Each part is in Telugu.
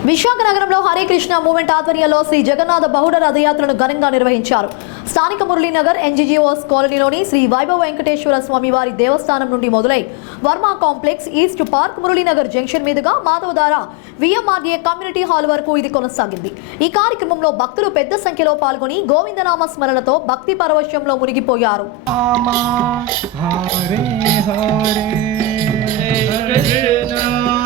విశాఖ నగరంలో హరే కృష్ణ మూవ్మెంట్ ఆధ్వర్యంలో శ్రీ జగన్నాథ బహుళ రథయాత్రను ఘనంగా నిర్వహించారు స్థానిక మురళీనగర్ ఎన్జీజీఓస్ కాలనీలోని శ్రీ వైభవ వెంకటేశ్వర స్వామి వారి దేవస్థానం నుండి మొదలై Varma complex east park Muralinagar junction మీదుగా మాధవధార విఎంఆర్డీఏ కమ్యూనిటీ హాల్ వరకు ఇది కొనసాగింది ఈ కార్యక్రమంలో భక్తులు పెద్ద సంఖ్యలో పాల్గొని గోవిందనామ స్మరణతో భక్తి పరవశ్యంలో మునిగిపోయారు Hare Krishna,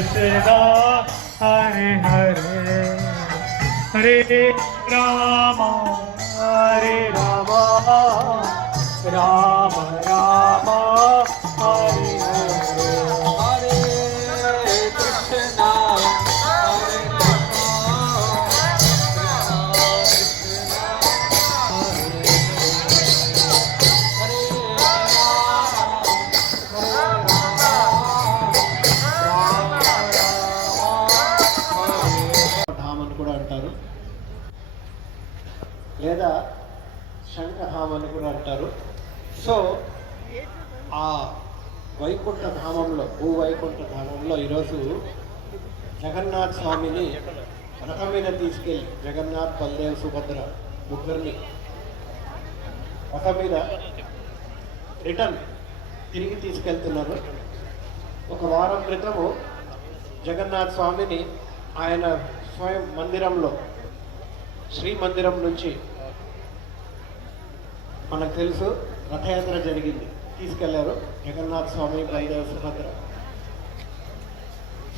Sada Hare Hare Hare Rama Hare Rama లేదా శంఖధామ్ అని కూడా అంటారు. సో ఆ వైకుంఠ ధామంలో భూ వైకుంఠ ధామంలో ఈరోజు జగన్నాథ్ స్వామిని రథం మీద తీసుకెళ్ళి జగన్నాథ్ బలదేవ్ సుభద్ర ముగ్గురిని రథం మీద రిటర్న్ తిరిగి తీసుకెళ్తున్నారు. ఒక వారం క్రితము జగన్నాథ్ స్వామిని ఆయన స్వయం మందిరంలో శ్రీ మందిరం నుంచి మనకు తెలుసు రథయాత్ర జరిగింది. తీసుకెళ్ళారు జగన్నాథ్ స్వామి బయదేవ సుభద్ర.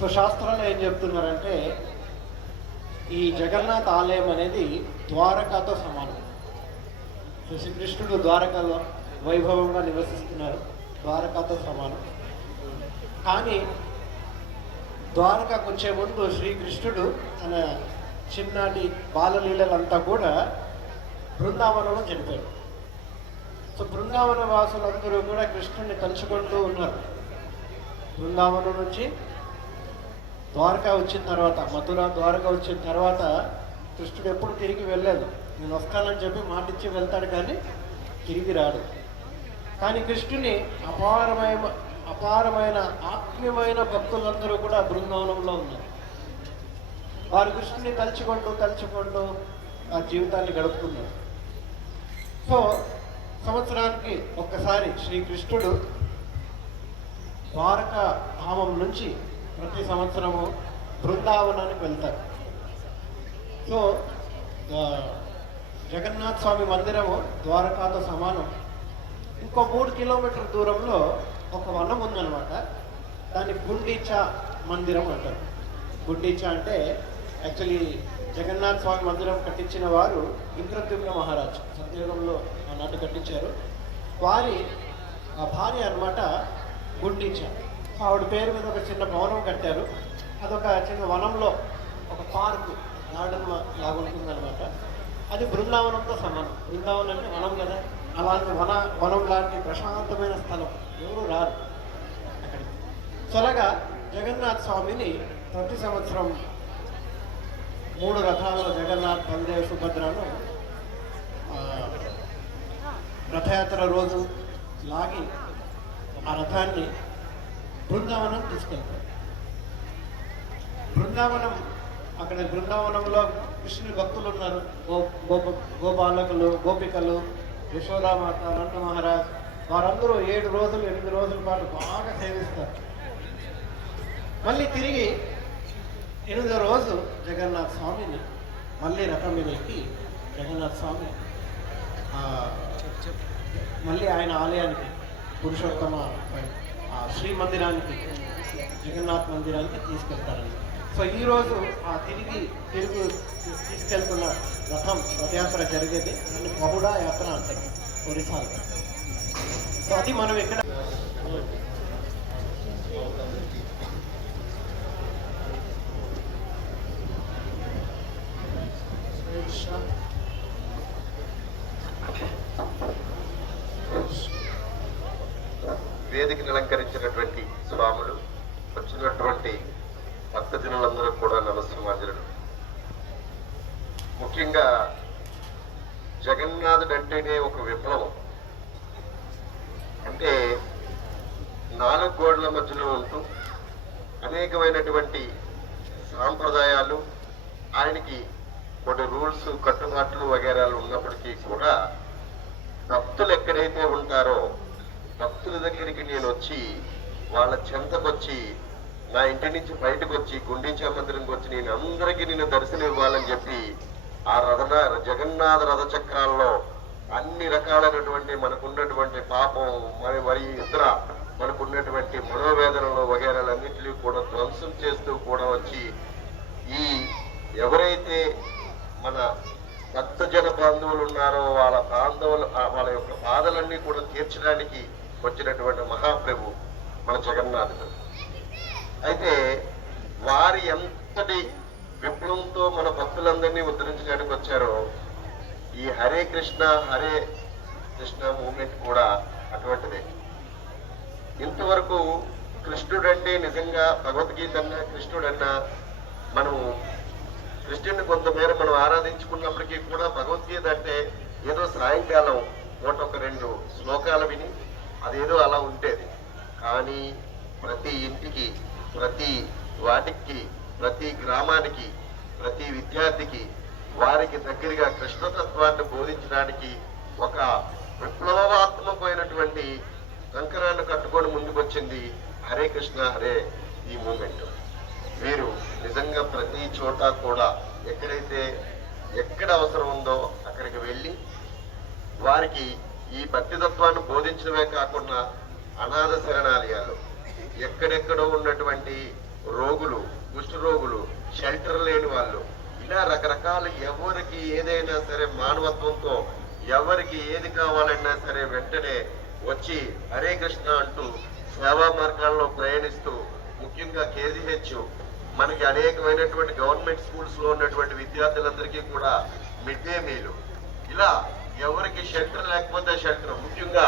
సో శాస్త్రంలో ఏం చెప్తున్నారంటే ఈ జగన్నాథ్ ఆలయం అనేది ద్వారకాతో సమానం. సో శ్రీకృష్ణుడు ద్వారకలో వైభవంగా నివసిస్తున్నారు. ద్వారకాతో సమానం. కానీ ద్వారకకు వచ్చే ముందు శ్రీకృష్ణుడు తన చిన్నటి బాలలీలలంతా కూడా బృందావనంలో చనిపోయాడు. సో బృందావన వాసులందరూ కూడా కృష్ణుడిని తలుచుకుంటూ ఉన్నారు. బృందావనం నుంచి ద్వారకా వచ్చిన తర్వాత మధుర ద్వారక వచ్చిన తర్వాత కృష్ణుడు ఎప్పుడు తిరిగి వెళ్ళలేదు. నేను వస్తానని చెప్పి మాటిచ్చి వెళ్తాడు కానీ తిరిగి రాడు. కానీ కృష్ణుని అపారమైన అపారమైన ఆత్మీయమైన భక్తులందరూ కూడా బృందావనంలో ఉన్నారు. వారు కృష్ణుని తలుచుకుంటూ తలుచుకుంటూ ఆ జీవితాన్ని గడుపుతున్నారు. సో సంవత్సరానికి ఒక్కసారి శ్రీకృష్ణుడు ద్వారక ధామం నుంచి ప్రతి సంవత్సరము బృందావనానికి వెళ్తారు సో జగన్నాథ్ స్వామి మందిరము ద్వారకాతో సమానం. ఇంకో మూడు కిలోమీటర్ దూరంలో ఒక వనం ఉందన్నమాట. దాన్ని గుండీచా మందిరం అంటారు. గుండీచా అంటే యాక్చువల్లీ జగన్నాథ్ స్వామి మందిరం కట్టించిన వారు ఇంద్రద్యుమ్న మహారాజు సత్యయుగంలో నాటు కట్టించారు. వారి ఆ భార్య అన్నమాట గుండీచా. ఆవిడ పేరు మీద ఒక చిన్న భవనం కట్టారు. అదొక చిన్న వనంలో ఒక పార్క్ గార్డెన్ లాగా ఉంటుందన్నమాట అది బృందావనంతో సమానం. బృందావనం అంటే వనం కదా. అలాంటి వన వనం లాంటి ప్రశాంతమైన స్థలం. ఎవరు రారు అక్కడికి. సో అలాగా జగన్నాథ్ స్వామిని ప్రతి సంవత్సరం మూడు రథాలలో జగన్నాథ్ బలదేవ్ సుభద్రను రథయాత్ర రోజు లాగి ఆ రథాన్ని బృందావనం తీసుకెళ్తారు. బృందావనం అక్కడ బృందావనంలో కృష్ణుని భక్తులు ఉన్నారు. గో గోప గోపాలకులు గోపికలు యశోదామాత నంద మహారాజ్. వారందరూ ఏడు రోజులు ఎనిమిది రోజుల పాటు బాగా సేవిస్తారు. మళ్ళీ తిరిగి ఎనిమిదో రోజు జగన్నాథ్ స్వామిని మళ్ళీ రథం మీద ఎక్కి జగన్నాథ్ స్వామి మళ్ళీ ఆయన ఆలయానికి పురుషోత్తమ ఆ శ్రీ మందిరానికి జగన్నాథ్ మందిరానికి తీసుకెళ్తారండి సో ఈరోజు ఆ తిరిగి తిరుగు తీసుకెళ్తున్న రథం రథయాత్ర జరిగేది. దాన్ని బహుడా యాత్ర అంటారు ఒరిస్సాలో. సో అది మనం ఇక్కడ వేదికను అలంకరించినటువంటి స్వాములు వచ్చినటువంటి భక్తజనులందరూ కూడా నమస్సమాజులు ముఖ్యంగా జగన్నాథుడు అంటేనే ఒక విప్లవం. అంటే నాలుగు గోడల మధ్యలో ఉంటూ అనేకమైనటువంటి సాంప్రదాయాలు ఆయనకి కొన్ని రూల్స్ కట్టుబాట్లు వగేరాలు ఉన్నప్పటికీ కూడా భక్తులు ఎక్కడైతే ఉంటారో భక్తుల దగ్గరికి నేను వచ్చి వాళ్ళ చెంతకొచ్చి నా ఇంటి నుంచి బయటకు వచ్చి గుండీచా మందిరంకి వచ్చి నేను అందరికీ నేను దర్శనం ఇవ్వాలని చెప్పి ఆ రథ జగన్నాథ రథ చక్రాల్లో అన్ని రకాలైనటువంటి మనకున్నటువంటి పాపం మరి మరి ఇతర మనకున్నటువంటి మనోవేదనలు వగేరాలన్నింటినీ కూడా ధ్వంసం చేస్తూ కూడా వచ్చి ఈ ఎవరైతే మన భక్తజన బాంధవులు ఉన్నారో వాళ్ళ బాంధవులు వాళ్ళ యొక్క బాధలన్నీ కూడా తీర్చడానికి వచ్చినటువంటి మహాప్రభు మన జగన్నాథుడు. అయితే వారి ఎంతటి విప్లవంతో మన భక్తులందరినీ ఉద్ధరించడానికి వచ్చారో ఈ హరే కృష్ణ హరే కృష్ణ మూమెంట్ కూడా అటువంటిదే. ఇంతవరకు కృష్ణుడంటే నిజంగా భగవద్గీత అన్నా కృష్ణుడన్నా మనం కృష్ణుడిని కొంతమేర మనం ఆరాధించుకున్నప్పటికీ కూడా భగవద్గీత అంటే ఏదో సాయంకాలం నూట ఒక రెండు శ్లోకాలు విని అదేదో అలా ఉండేది. కానీ ప్రతి ఇంటికి ప్రతి వాటికి ప్రతి గ్రామానికి ప్రతి విద్యార్థికి వారికి దగ్గరగా కృష్ణతత్వాన్ని బోధించడానికి ఒక విప్లవాత్మకమైనటువంటి కంకరాన్ని కట్టుకొని ముందుకొచ్చింది హరే కృష్ణ హరే ఈ మూమెంట్. వీరు నిజంగా ప్రతి చోట కూడా ఎక్కడైతే ఎక్కడ అవసరం ఉందో అక్కడికి వెళ్ళి వారికి ఈ భక్తితత్వాన్ని బోధించడమే కాకుండా అనాథ శరణాలయాలు ఎక్కడెక్కడో ఉన్నటువంటి రోగులు కుష్ఠ రోగులు షెల్టర్ లేని వాళ్ళు. ఇలా రకరకాల ఎవరికి ఏదైనా సరే మానవత్వంతో ఎవరికి ఏది కావాలన్నా సరే వెంటనే వచ్చి హరే కృష్ణ అంటూ సేవా మార్గాల్లో ప్రయాణిస్తూ ముఖ్యంగా కేజీహెచ్ మనకి అనేకమైనటువంటి గవర్నమెంట్ స్కూల్స్లో ఉన్నటువంటి విద్యార్థులందరికీ కూడా మిడ్ డే మీల్. ఇలా ఎవరికి షెల్టర్ లేకపోతే షెల్టర్ ముఖ్యంగా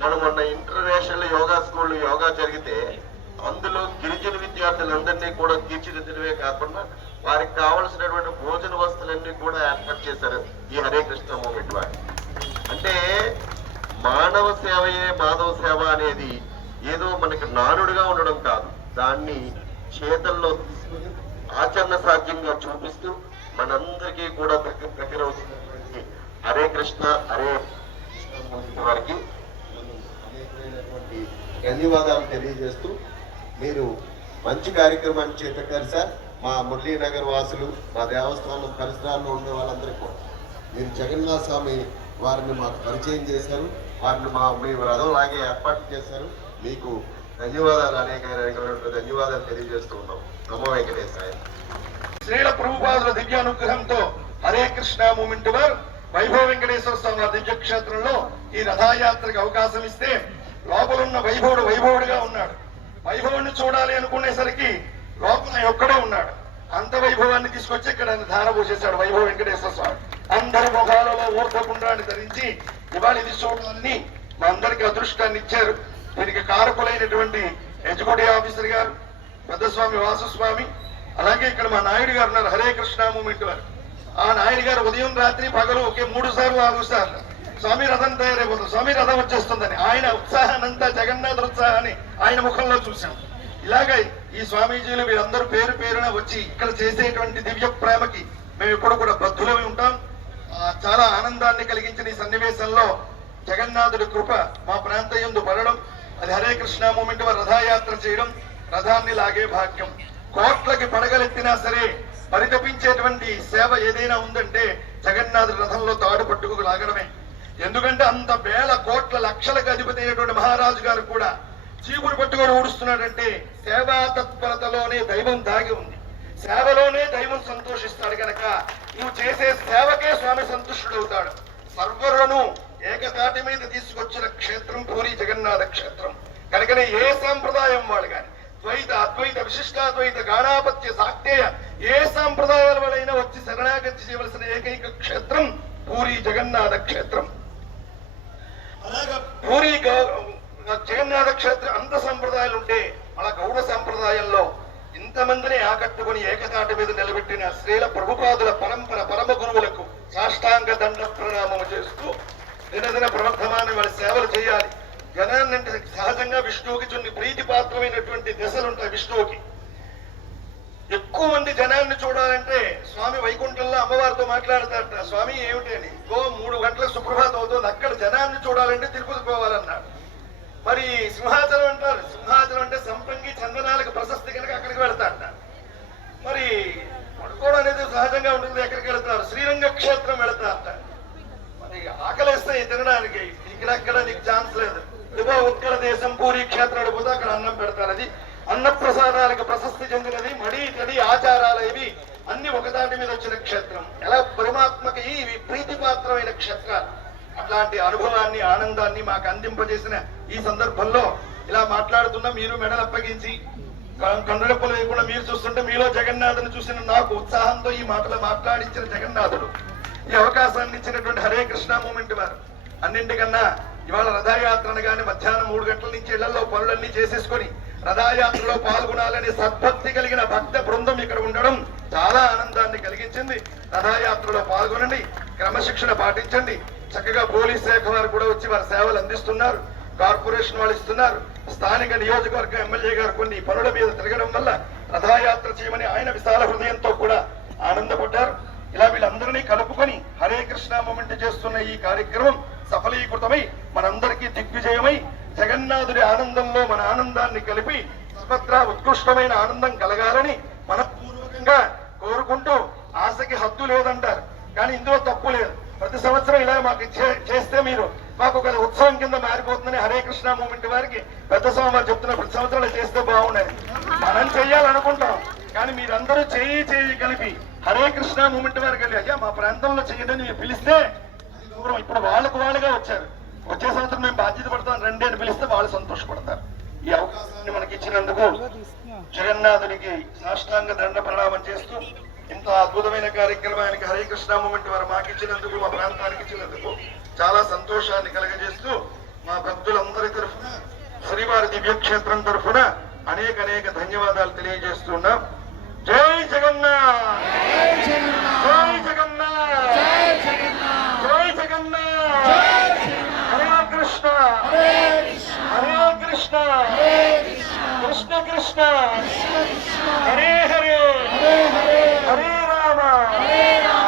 మనం మొన్న ఇంటర్నేషనల్ యోగా స్కూల్ యోగా జరిగితే అందులో గిరిజన విద్యార్థులందరినీ కూడా తీర్చిదిద్దడమే కాకుండా వారికి కావలసినటువంటి భోజన వస్తువులన్నీ కూడా ఏర్పాటు చేశారు ఈ హరే కృష్ణ మూమెంట్ వారు. అంటే మానవ సేవయే మాధవ సేవ అనేది ఏదో మనకి నానుడుగా ఉండడం కాదు. దాన్ని చేతల్లో తీసుకుని ఆచరణ సాధ్యంగా చూపిస్తూ మనందరికీ కూడా దగ్గర దగ్గర అవుతుంది హరే కృష్ణ హరే కృష్ణ వారికి ధన్యవాదాలు తెలియజేస్తూ మీరు మంచి కార్యక్రమాన్ని చేపట్టారు సార్. మా మురళీనగర్ వాసులు మా దేవస్థానం పరిసరాల్లో ఉండే వాళ్ళందరికీ కూడా. మీరు జగన్నాథ స్వామి వారిని మాకు పరిచయం చేశారు. వారిని మా మీ వ్రతం లాగే ఏర్పాటు చేశారు. మీకు ధన్యవాదాలు అనేక ధన్యవాదాలు తెలియజేస్తూ ఉన్నాం. నమో వెంకటేశాయ. శ్రీల ప్రభుపాదుల దివ్యానుగ్రహంతో హరే కృష్ణ మూమెంట్ వారు. వైభవ వెంకటేశ్వర స్వామి దివ్యక్షేత్రంలో ఈ రథయాత్రకు అవకాశం ఇస్తే లోపల ఉన్న వైభవుడు వైభవుడిగా ఉన్నాడు. వైభవాన్ని చూడాలి అనుకునేసరికి లోపల ఒక్కడే ఉన్నాడు. అంత వైభవాన్ని తీసుకొచ్చి ఇక్కడ ధార పోసేశాడు వైభవ వెంకటేశ్వర స్వామి. అందరి ముఖాలలో ఊర్ధకుండాన్ని ధరించి ఇవాళ ఇది చూడాలని మా అందరికి అదృష్టాన్ని ఇచ్చారు. దీనికి కారకులైనటువంటి ఎగ్జిక్యూటివ్ ఆఫీసర్ గారు పెద్దస్వామి వాసుస్వామి అలాగే ఇక్కడ మా నాయుడు గారు ఉన్నారు హరే కృష్ణ మూమెంట్ వారు. ఆ నాయుడు గారు ఉదయం రాత్రి పగలు ఒకే మూడు సార్లు నాలుగు సార్లు స్వామి రథం తయారైపోతుంది. స్వామి రథం వచ్చేస్తుందని. ఆయన ఉత్సాహాన్నంతా జగన్నాథ ఉత్సాహాన్ని ఆయన ముఖంలో చూశాం. ఇలాగ ఈ స్వామీజీలు వీరందరూ పేరు పేరున వచ్చి ఇక్కడ చేసేటువంటి దివ్య ప్రేమకి మేము ఎప్పుడు కూడా బద్ధులమై ఉంటాం. చాలా ఆనందాన్ని కలిగించిన ఈ సన్నివేశంలో జగన్నాథుడి కృప మా ప్రాంతయందు పడడం అది హరే కృష్ణ మూమెంట్ రథయాత్ర చేయడం రథాన్ని లాగే భాగ్యం. కోట్లకి పడగలెత్తినా సరే పరితపించేటువంటి సేవ ఏదైనా ఉందంటే జగన్నాథుడి రథంలో తాడు పట్టుకు లాగడమే. ఎందుకంటే అంత వేల కోట్ల లక్షలకు అధిపతి అయినటువంటి మహారాజు గారు కూడా చీపురు పట్టుకొని ఊడుస్తున్నాడంటే సేవా తత్పరతలోనే దైవం దాగి ఉంది. సేవలోనే దైవం సంతోషిస్తాడు గనక నువ్వు చేసే సేవకే స్వామి సంతుష్టుడవుతాడు. సర్వరులను ఏకతాటి మీద తీసుకొచ్చిన క్షేత్రం పూరి జగన్నాథ క్షేత్రం. కనుకనే ఏ సాంప్రదాయం వాడు కానీ ద్వైత అద్వైత విశిష్టాద్వైత గాణాపత్య సాక్తేయ ఏ సాంప్రదాయాల వాళ్ళైనా వచ్చి శరణాగతి చేయవలసిన ఏకైక క్షేత్రం పూరి జగన్నాథ క్షేత్రం. పూరి జగన్నాథ క్షేత్ర అంత సంప్రదాయాలు ఉంటే మన గౌడ సంప్రదాయంలో ఇంతమందిని ఆకట్టుకుని ఏకతాటి మీద నిలబెట్టిన శ్రీల ప్రభుపాదుల పరంపర పరమ గురువులకు సాష్టాంగ దండ ప్రణామము చేస్తూ దినదిన ప్రవర్ధమాన్ని వాళ్ళ సేవలు చేయాలి. జనాన్నంటే సహజంగా విష్ణువుకి చున్ని ప్రీతి పాత్రమైనటువంటి దశలుంటాయి విష్ణువుకి. ఎక్కువ మంది జనాన్ని చూడాలంటే స్వామి వైకుంఠంలో అమ్మవారితో మాట్లాడతాడట స్వామి ఏమిటి అని? ఓ మూడు గంటలకు సుప్రభాతం అవుతుంది. అక్కడ జనాన్ని చూడాలంటే తిరుపతి పోవాలన్నాడు మరి సింహాచలం అంటారు. సింహాచలం అంటే సంపంగి చందనాలకు ప్రశస్తి కనుక అక్కడికి వెళ్తారట మరి పడుకోవడం అనేది సహజంగా ఉంటుంది ఎక్కడికి వెళ్తారు శ్రీరంగ క్షేత్రం వెళ్తారట మరి ఆకలిస్తాయి తినడానికి ఇక్కడక్కడ నీకు ఛాన్స్ లేదు ఇదిగో ఉత్కల దేశం పూరి క్షేత్రాలు పోతే అక్కడ అన్నం పెడతారు అది అన్న ప్రసాదాలకు ప్రశస్తి చెందినది మడి తడి ఆచారాలు ఇవి అన్ని ఒకదాటి మీద వచ్చిన క్షేత్రం ఎలా పరమాత్మకి ఇవి ప్రీతిపాత్రమైన క్షేత్రాలు అట్లాంటి అనుభవాన్ని ఆనందాన్ని మాకు అందింపజేసిన ఈ సందర్భంలో ఇలా మాట్లాడుతున్న మీరు మెడలు అప్పగించి కం- వేయకుండా మీరు చూస్తుంటే మీలో జగన్నాథుని చూసిన నాకు ఉత్సాహంతో ఈ మాటలు మాట్లాడించిన జగన్నాథుడు ఈ అవకాశాన్ని ఇచ్చినటువంటి హరే కృష్ణ మూమెంట్ వారు. అన్నింటికన్నా ఇవాళ రథయాత్రను గాని మధ్యాహ్నం మూడు గంటల నుంచి ఇళ్ళలో పనులన్నీ చేసేసుకొని రథయాత్రలో పాల్గొనాలనే సద్భక్తి కలిగిన భక్త బృందం ఇక్కడ ఉండడం చాలా ఆనందాన్ని కలిగించింది. రథయాత్రలో పాల్గొనండి క్రమశిక్షణ పాటించండి. చక్కగా పోలీస్ శాఖ వారు కూడా వచ్చి వారి సేవలు అందిస్తున్నారు. కార్పొరేషన్ వాళ్ళు ఇస్తున్నారు. స్థానిక నియోజకవర్గ ఎమ్మెల్యే గారు కొన్ని పనుల మీద తిరగడం వల్ల రథయాత్ర చేయమని ఆయన విశాల హృదయంతో కూడా ఆనందపడ్డారు. ఇలా వీళ్ళందరినీ కలుపుకొని హరే కృష్ణ మూమెంట్ చేస్తున్న ఈ కార్యక్రమం సఫలీకృతమై మనందరికీ దిగ్విజయమై జగన్నాథుడి ఆనందంలో మన ఆనందాన్ని కలిపి సర్వత్రా ఉత్కృష్టమైన ఆనందం కలగాలని మనపూర్వకంగా కోరుకుంటూ ఆశకి హద్దు లేదంటారు. కానీ ఇందులో తప్పు లేదు. ప్రతి సంవత్సరం ఇలా మాకు చేస్తే మీరు మాకు ఒక ఉత్సవం కింద మారిపోతుందని హరే కృష్ణ మూమెంట్ వారికి పెద్ద స్వామి చెప్తున్న ప్రతి సంవత్సరం ఇలా చేస్తే బాగుండేది. మనం చెయ్యాలనుకుంటాం కానీ మీరందరూ చేయి చేయి కలిపి హరే కృష్ణ మూమెంట్ వారికి వెళ్ళి అయ్యా మా ప్రాంతంలో చేయండి మీరు పిలిస్తే గౌరవం ఇప్పుడు వాళ్ళకు వాళ్ళుగా వచ్చారు. వచ్చే సంవత్సరం మేము బాధ్యత పడతాం రండి అని పిలిస్తే వాళ్ళు సంతోషపడతారు. ఈ అవకాశాన్ని మనకి ఇచ్చినందుకు జగన్నాథునికి సాష్టాంగ దండ ప్రణామం చేస్తూ ఇంత అద్భుతమైన కార్యక్రమానికి హరే కృష్ణ మూమెంట్ వారు మాకు ఇచ్చినందుకు మా ప్రాంతానికి ఇచ్చినందుకు చాలా సంతోషాన్ని కలగజేస్తూ మా భక్తులందరి తరఫున శ్రీవారి దివ్యక్షేత్రం తరఫున అనేక అనేక ధన్యవాదాలు తెలియజేస్తున్నాం జై జగన్నాథ్! జై జగన్నాథ్! జై జగన్నాథ్! హరే కృష్ణ! హరే కృష్ణ! కృష్ణ కృష్ణ! హరే హరే హరే! రామ హరే రామ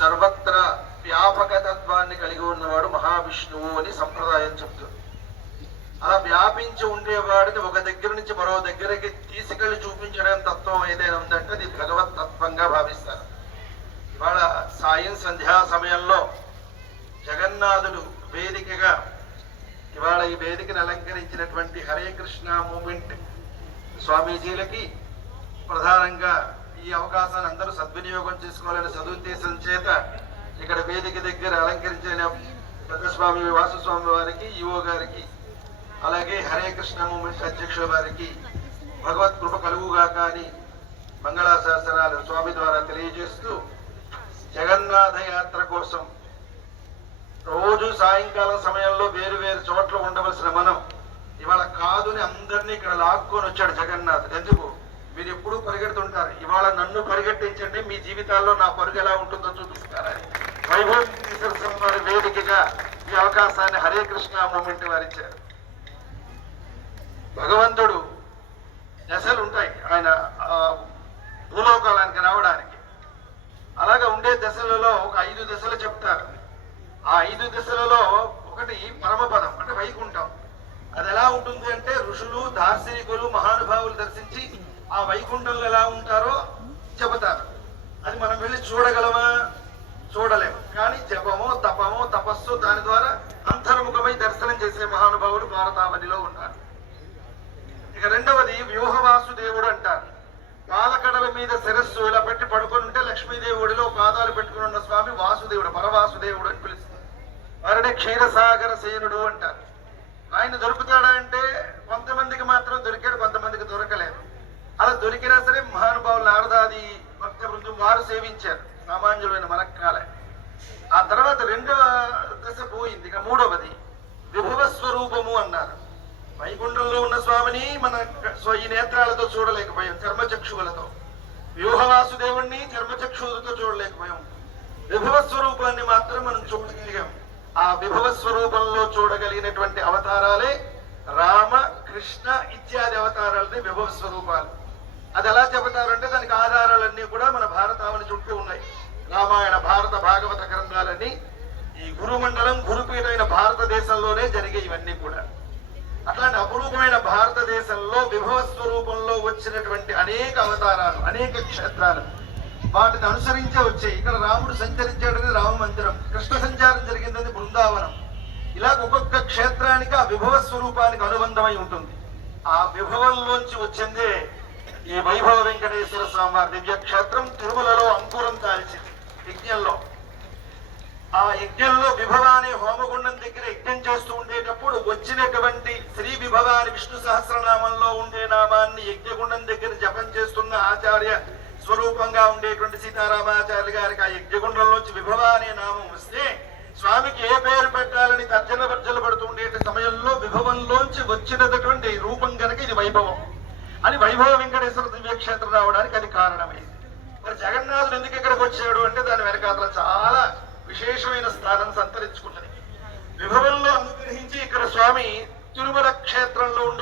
సర్వత్ర వ్యాపక తత్వాన్ని కలిగి ఉన్నవాడు మహావిష్ణువు అని సంప్రదాయం చెప్తుంది. అలా వ్యాపించి ఉండేవాడిని ఒక దగ్గర నుంచి మరో దగ్గరికి తీసుకెళ్ళి చూపించడం తత్వం ఏదైనా ఉందంటే అది భగవత్ తత్వంగా భావిస్తారు. ఇవాళ సాయం సంధ్యా సమయంలో జగన్నాథుడు వేదికగా ఇవాళ ఈ వేదికను అలంకరించినటువంటి హరే కృష్ణ మూమెంట్ స్వామీజీలకి ప్రధానంగా ఈ అవకాశాన్ని అందరూ సద్వినియోగం చేసుకోవాలనే సదుద్దేశం చేత ఇక్కడ వేదిక దగ్గర అలంకరించిన పెద్దస్వామి వాసుస్వామి వారికి ఈవో గారికి అలాగే హరే కృష్ణ మూమెంట్ అధ్యక్షుల వారికి భగవత్ కృప కలుగుగా కానీ మంగళాశాసనాలు స్వామి ద్వారా తెలియజేస్తూ జగన్నాథ యాత్ర కోసం రోజు సాయంకాలం సమయంలో వేరు వేరు చోట్ల ఉండవలసిన మనం ఇవాళ కాదుని అందరినీ ఇక్కడ లాక్కొని వచ్చాడు జగన్నాథ్ ఎందుకు? మీరు ఎప్పుడూ పరిగెడుతుంటారు. ఇవాళ నన్ను పరిగెట్టించండి మీ జీవితాల్లో నా పరుగు ఎలా ఉంటుందో చూపిస్తారని. వైభవం వారి వేదికగా ఈ అవకాశాన్ని హరే కృష్ణ మూమెంట్ వారిచ్చారు భగవంతుడు దశలు ఉంటాయి. ఆయన భూలోకాలానికి రావడానికి. అలాగా ఉండే దశలలో ఒక ఐదు దశలు చెప్తారు. ఆ ఐదు దశలలో ఒకటి పరమపదం అంటే వైకుంఠం. అది ఎలా ఉంటుంది అంటే ఋషులు దార్శనికులు మహానుభావులు దర్శించి ఆ వైకుంఠంలో ఎలా ఉంటారో చెబుతారు. అది మనం వెళ్ళి చూడగలమా? చూడలేము. కానీ జపమో తపమో తపస్సు దాని ద్వారా అంతర్ముఖమై దర్శనం చేసే మహానుభావుడు భారతావనిలో ఉన్నారు ఇక రెండవది వ్యూహవాసుదేవుడు అంటారు. పాలకడల మీద శిరస్సు ఇలా పెట్టి పడుకొని ఉంటే లక్ష్మీదేవుడిలో పాదాలు పెట్టుకుని ఉన్న స్వామి వాసుదేవుడు పరవాసుదేవుడు అని పిలుస్తారు. వారిని క్షీరసాగర సేనుడు అంటారు. ఆయన దొరుకుతాడా అంటే కొంతమందికి మాత్రం దొరికాడు కొంతమందికి దొరకలేదు. అలా దొరికినా సరే మహానుభావులు నారదాది భక్త బృందం వారు సేవించారు. సామాన్యులైన మనక్కాలే. ఆ తర్వాత రెండవ దశ పోయింది. ఇక మూడవది విభవ స్వరూపము అన్నారు. వైకుంఠంలో ఉన్న స్వామిని మన స్వ- ఈ నేత్రాలతో చూడలేకపోయాం చర్మచక్షువులతో వ్యూహవాసుదేవుణ్ణి చర్మచక్షువులతో చూడలేకపోయాం. విభవ స్వరూపాన్ని మాత్రం మనం చూడగలిగాం. ఆ విభవ స్వరూపంలో చూడగలిగినటువంటి అవతారాలే రామ కృష్ణ ఇత్యాది అవతారాలని విభవ స్వరూపాలు. అది ఎలా చెబుతారంటే దానికి ఆధారాలన్నీ కూడా మన భారతావని చుట్టూ ఉన్నాయి. రామాయణ భారత భాగవత గ్రంథాలన్నీ ఈ గురుమండలం గురుపీఠమైన భారతదేశంలోనే జరిగే ఇవన్నీ కూడా. అట్లాంటి అపురూపమైన భారతదేశంలో విభవ స్వరూపంలో వచ్చినటువంటి అనేక అవతారాలు అనేక క్షేత్రాలు వాటిని అనుసరించే వచ్చాయి. ఇక్కడ రాముడు సంచరించాడని రామ మందిరం కృష్ణ సంచారం జరిగిందని బృందావనం. ఇలా ఒక్కొక్క క్షేత్రానికి ఆ విభవ స్వరూపానికి అనుబంధమై ఉంటుంది. ఆ విభవంలోంచి వచ్చిందే ఈ వైభవ వెంకటేశ్వర స్వామి వారి దివ్య క్షేత్రం తిరుమలలో అంకురం కాల్చింది యజ్ఞంలో. ఆ యజ్ఞంలో విభవ అనే హోమగుండం దగ్గర యజ్ఞం చేస్తూ ఉండేటప్పుడు వచ్చినటువంటి శ్రీ విభవ అని విష్ణు సహస్రనామంలో ఉండే నామాన్ని యజ్ఞగుండం దగ్గర జపం చేస్తున్న ఆచార్య స్వరూపంగా ఉండేటువంటి సీతారామాచార్య గారికి ఆ యజ్ఞగుండంలోంచి విభవ అనే నామం వస్తే స్వామికి ఏ పేరు పెట్టాలని తర్జన భర్జలు పడుతూ సమయంలో విభవంలోంచి వచ్చినటువంటి రూపం కనుక ఇది వైభవం. అని వైభవ వెంకటేశ్వర దివ్యక్షేత్రం రావడానికి అది కారణమైంది. మరి జగన్నాథుడు ఎందుకు ఇక్కడికి వచ్చాడు అంటే దాని వెనకాతల చాలా విశేషమైన స్థానం సంతరించుకున్నది విభవంలో అనుగ్రహించి ఇక్కడ స్వామి తిరుమల క్షేత్రంలో ఉండే